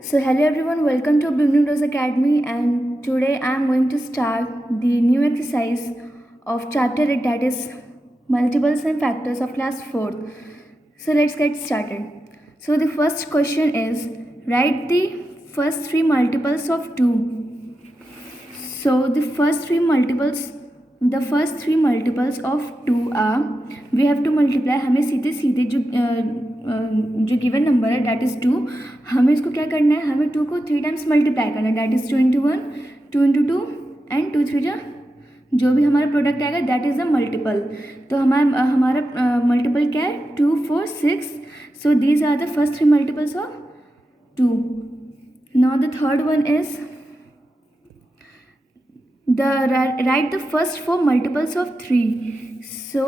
So hello everyone, welcome to Blooming Rose Academy, and today I am going to start the new exercise of chapter 8, that is multiples and factors of class 4th. So let's get started. So the first question is, write the first three multiples of 2. So the first three multiples of 2 are, we have to multiply, हमें सीधे सीधे जो given number है that is 2, हमें इसको क्या करना है, हमें 2 को 3 टाइम्स मल्टीप्लाई करना है, that is 2 into 1, 2 into 2 and 2 3 जो भी हमारा प्रोडक्ट आएगा दैट इज़ द मल्टीपल. तो हमारा मल्टीपल क्या है, 2 4 6. So these are the first three multiples of 2. Now the third one is write the first four multiples of 3. So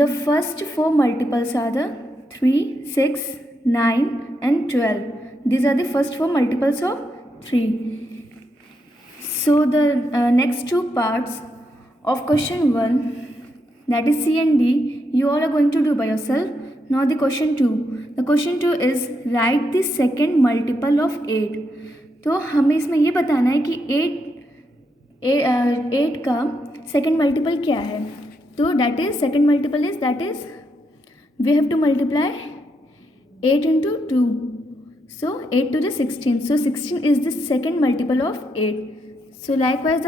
the first four multiples are the 3, 6, 9 and 12. These are the first four multiples of 3. So the next two parts of question 1, that is C and D, you all are going to do by yourself. Now the question 2. The question 2 is, write the second multiple of 8. तो हमें इसमें ये बताना है कि 8 का second multiple क्या है. तो that is second multiple is that is we have to multiply 8 into 2. सो 8 to the 16. So 16 is the second multiple of 8. So likewise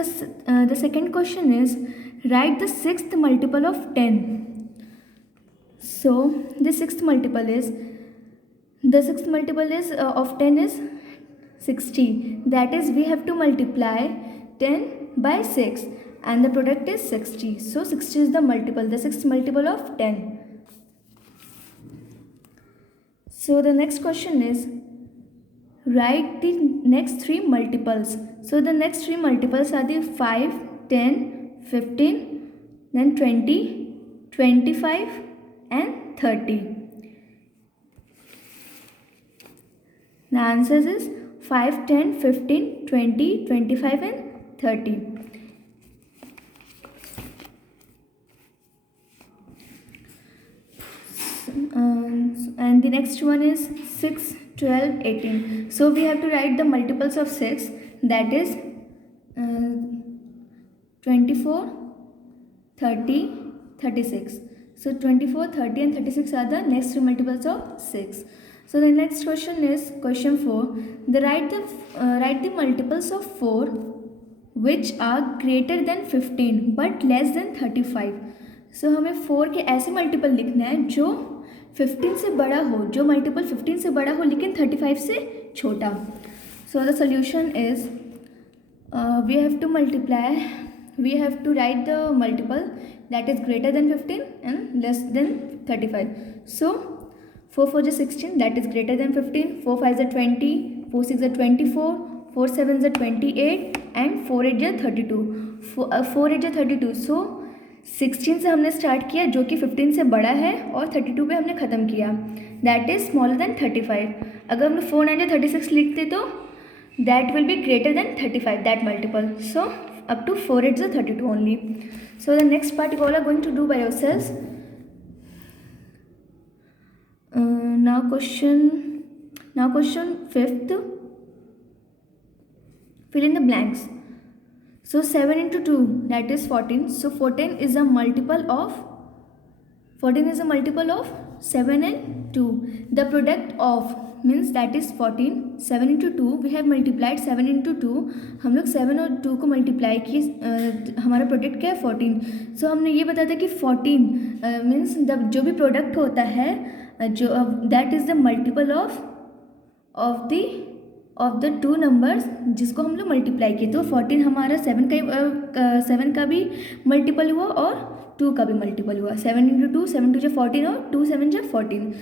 the second question is, write the sixth multiple of 10. So the sixth multiple of 10 is 60. That is, we have to multiply 10 by 6 and the product is 60. So 60 is the multiple, the sixth multiple of 10. So the next question is, write the next three multiples. So the next three multiples are the 5, 10, 15, then 20, 25 and 30. The answer is 5, 10, 15, 20, 25 and 30. And the next one is 6, 12, 18. So we have to write the multiples of 6, that is 24, 30, 36. So 24, 30 and 36 are the next three multiples of 6. So the next question is question 4. Write the multiples of 4 which are greater than 15 but less than 35. So हमें 4 के ऐसे multiple लिखना है जो 15 से बड़ा हो, जो मल्टीपल 15 से बड़ा हो लेकिन 35 से छोटा. So the solution is we have to write the multiple that is greater than 15 and less than 35. So 4 4 is 16, that is greater than 15. 4 5 is 20, 4 6 is 24, 4 7 is 28 and 4 8 is 32. 4 8 is 32. So 16 से हमने start किया जो कि 15 से बड़ा है और 32 पे हमने ख़त्म किया, दैट इज़ स्मॉलर देन 35. अगर हमने 4 9 36 लिखते तो that will be greater than 35, that multiple. So up to 4 8 is 32 only. So the next part you all are going to do by yourselves. Now question 5th, fill in the blanks. So 7 into 2, that is 14. So 14 is a multiple of 7 and 2. The product of means that is 14. 7 into 2, we have multiplied 7 into 2. हम लोग 7 और 2 को multiply किए, हमारा product क्या है 14. सो हमने ये बताया था कि 14 मीन्स जो भी प्रोडक्ट होता है जो that is the multiple of the two numbers जिसको हम लोग मल्टीप्लाई किए. तो 14 हमारा 7 का भी मल्टीपल हुआ और 2 का भी मल्टीपल हुआ. 7 इंटू 2, 7 2 जा 14 और 2 7 जा 14.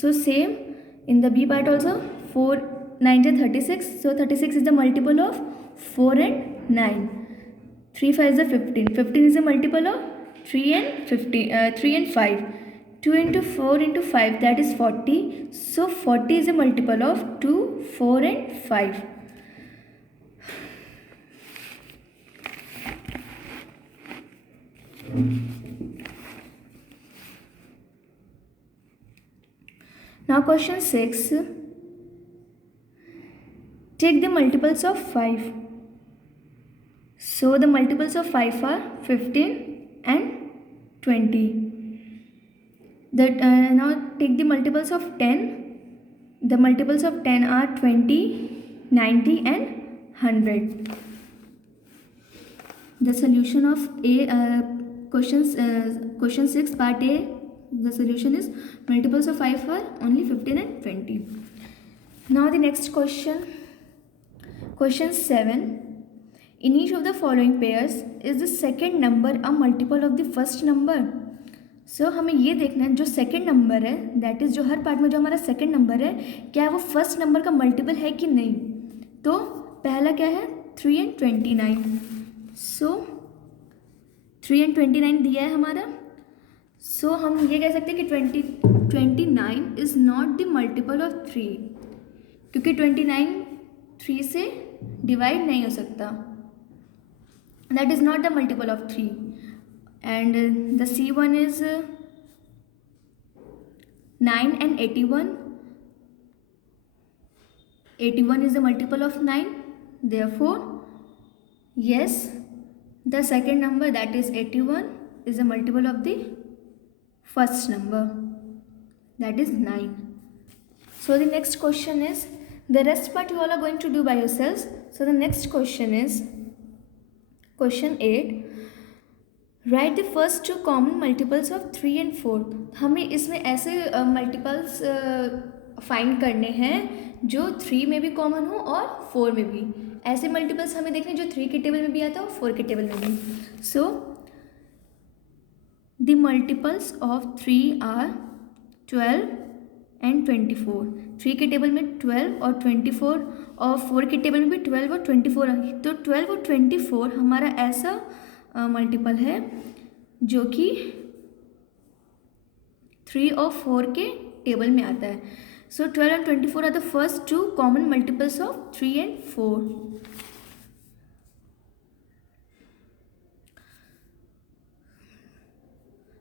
So same in the B part also, 4 9 is 36. So 36 is the multiple of 4 and 9. 3 5 is the 15. 15 is the multiple of 3 and 3 and 5. 2 into 4 into 5, that is 40. So 40 is a multiple of 2, 4 and 5. Now question 6. Take the multiples of 5. So the multiples of 5 are 15 and 20. Now take the multiples of 10. The multiples of 10 are 20, 90 and 100. The solution of question 6 part A, the solution is multiples of 5 are only 15 and 20. Now the next question, question 7. In each of the following pairs is the second number a multiple of the first number? So हमें ये देखना है जो second number है, that is जो हर part में जो हमारा सेकेंड नंबर है, क्या वो फर्स्ट नंबर का मल्टीपल है कि नहीं. तो पहला क्या है, 3 and 29. सो 3 and 29 दिया है हमारा. सो हम ये कह सकते हैं कि 29 is not the multiple of 3, क्योंकि 29 3 से डिवाइड नहीं हो सकता. That is not the multiple of 3. And the C1 is 9 and 81. 81 is the multiple of 9. Therefore, yes, the second number, that is 81, is a multiple of the first number, that is 9. So the next question is, the rest part you all are going to do by yourselves. So the next question is question 8. Write the first two common multiples of 3 and 4. हमें इसमें ऐसे multiples find करने हैं जो 3 में भी common हो और 4 में भी. ऐसे मल्टीपल्स हमें देखने जो 3 के टेबल में भी आता हो, 4 के टेबल में भी. So the multiples of 3 are 12 and 24. 3 के टेबल में 12 और 24, और 4 के टेबल में भी 12 और 24 है. तो 12 और 24 हमारा ऐसा मल्टीपल है जो कि 3 और 4 के टेबल में आता है. So 12 and 24 are the first two common multiples of 3 and 4.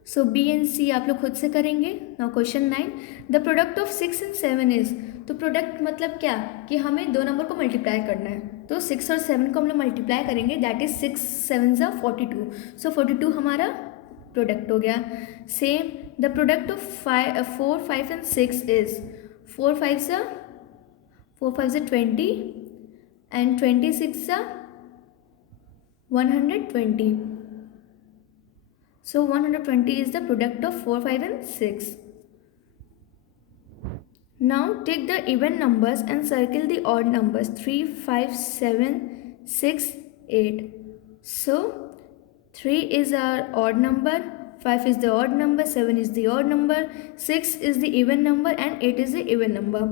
So B and C आप लोग खुद से करेंगे. Now question 9. The product of 6 and 7 is. तो प्रोडक्ट मतलब क्या, कि हमें दो नंबर को मल्टीप्लाई करना है. तो 6 और 7 को हम लोग मल्टीप्लाई करेंगे, दैट इज 6 7 42. सो 42 हमारा प्रोडक्ट हो गया. Same the product of 4 5 and 6 is 4 5 20 and 26 120. So 120 is the product of 4 5 and 6. Now take the even numbers and circle the odd numbers 3 5 7 6 8. So 3 is our odd number, 5 is the odd number, 7 is the odd number, 6 is the even number and 8 is the even number.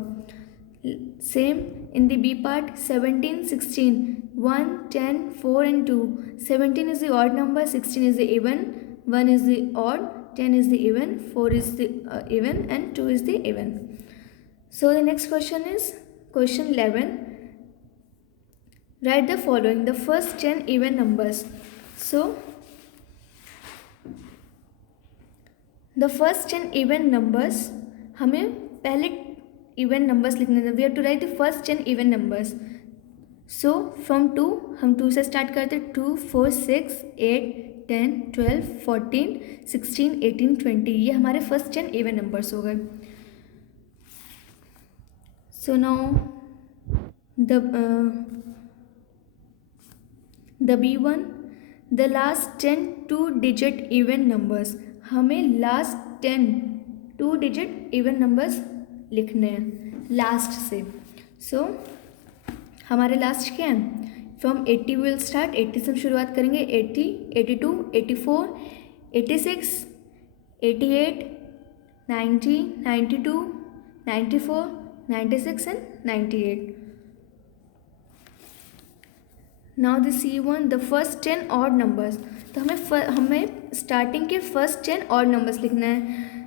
Same in the B part, 17 16 1 10 4 and 2. 17 is the odd number, 16 is the even, 1 is the odd, 10 is the even, 4 is the even and 2 is the even. So the next question is question 11. Write the following, the first 10 even numbers. So the first 10 even numbers, हमें पहले even numbers लिखने हैं. We have to write the first 10 even numbers. So from 2 हम 2 से start करते हैं. 2 4 6 8 10 12 14 16 18 20. ये हमारे फर्स्ट 10 even numbers हो गए. So now the B1, the last 10 2-digit even numbers. हमें last 10 2-digit even numbers लिखने हैं लास्ट से. सो हमारे लास्ट क्या है, फ्रॉम 80 विल स्टार्ट. 80 से हम शुरुआत करेंगे. 80 82 84 86 88 90 92 94 96 and 98. Now the C1, the first 10 odd numbers. तो हमें स्टार्टिंग के फर्स्ट 10 odd numbers लिखना है.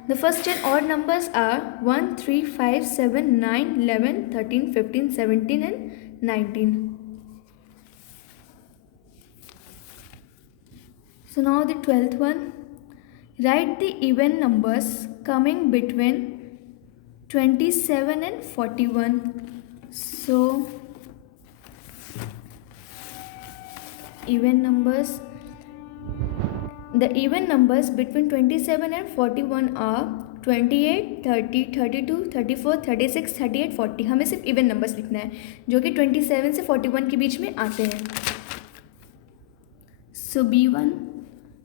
The first 10 odd numbers are 1 3 5 7 9 11 13 15 17 and 19. So now the 12th one. Write the even numbers coming between 27 and 41. So even numbers. The even numbers between 27 and 41 are 28, 30, 32, 34, 36, 38, 40. हमें सिर्फ even numbers लिखना है जो कि 27 से 41 के बीच में आते हैं. So B1,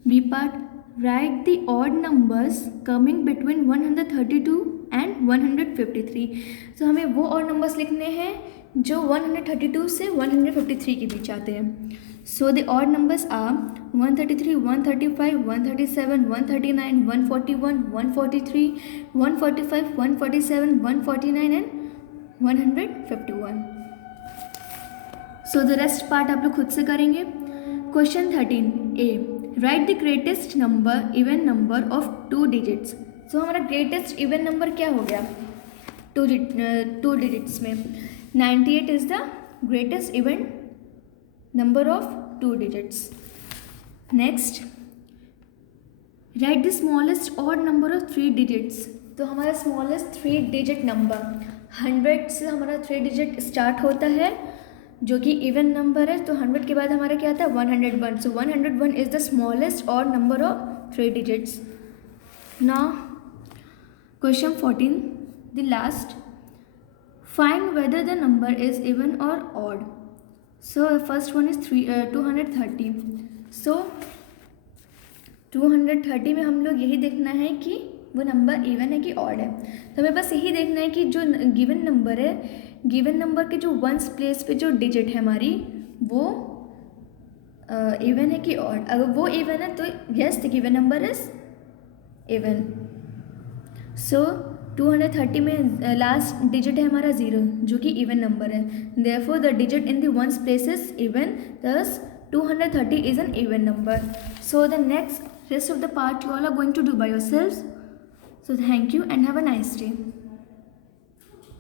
B part, write the odd numbers coming between 132 and 153. So हमें वो odd numbers लिखने हैं जो 132 से 153 के बीच आते हैं. So the odd numbers are 133, 135, 137, 139, 141, 143, 145, 147, 149 and 151. So the rest part आप लोग खुद से करेंगे. Question 13A. Write the greatest number, even number of 2 digits. So हमारा greatest even number क्या हो गया? 2 digits में 98 is the greatest even number of 2 digits. Next, write the smallest odd number of 3 digits. तो हमारा smallest 3 digit number 100 से हमारा 3 digit start होता है जो कि इवन नंबर है. तो 100 के बाद हमारा क्या आता है 101. So 101 is the smallest odd number of 3 digits. Now question 14, the last. Find whether the number is even और odd. So first one is 230. So 230 में हम लोग यही देखना है कि वो नंबर इवन है कि ऑड है. तो हमें बस यही देखना है कि जो गिवन नंबर है, गिवन नंबर के जो वंस प्लेस पे जो डिजिट है हमारी वो इवन है कि ऑड. अगर वो इवन है तो yes the given number is even. So 230 में लास्ट डिजिट है हमारा 0 जो कि इवन नंबर है. Therefore the digit in the ones place is even, thus 230 is an even number. So the next rest of the part you all are going to do by yourselves. So thank you and have a nice day.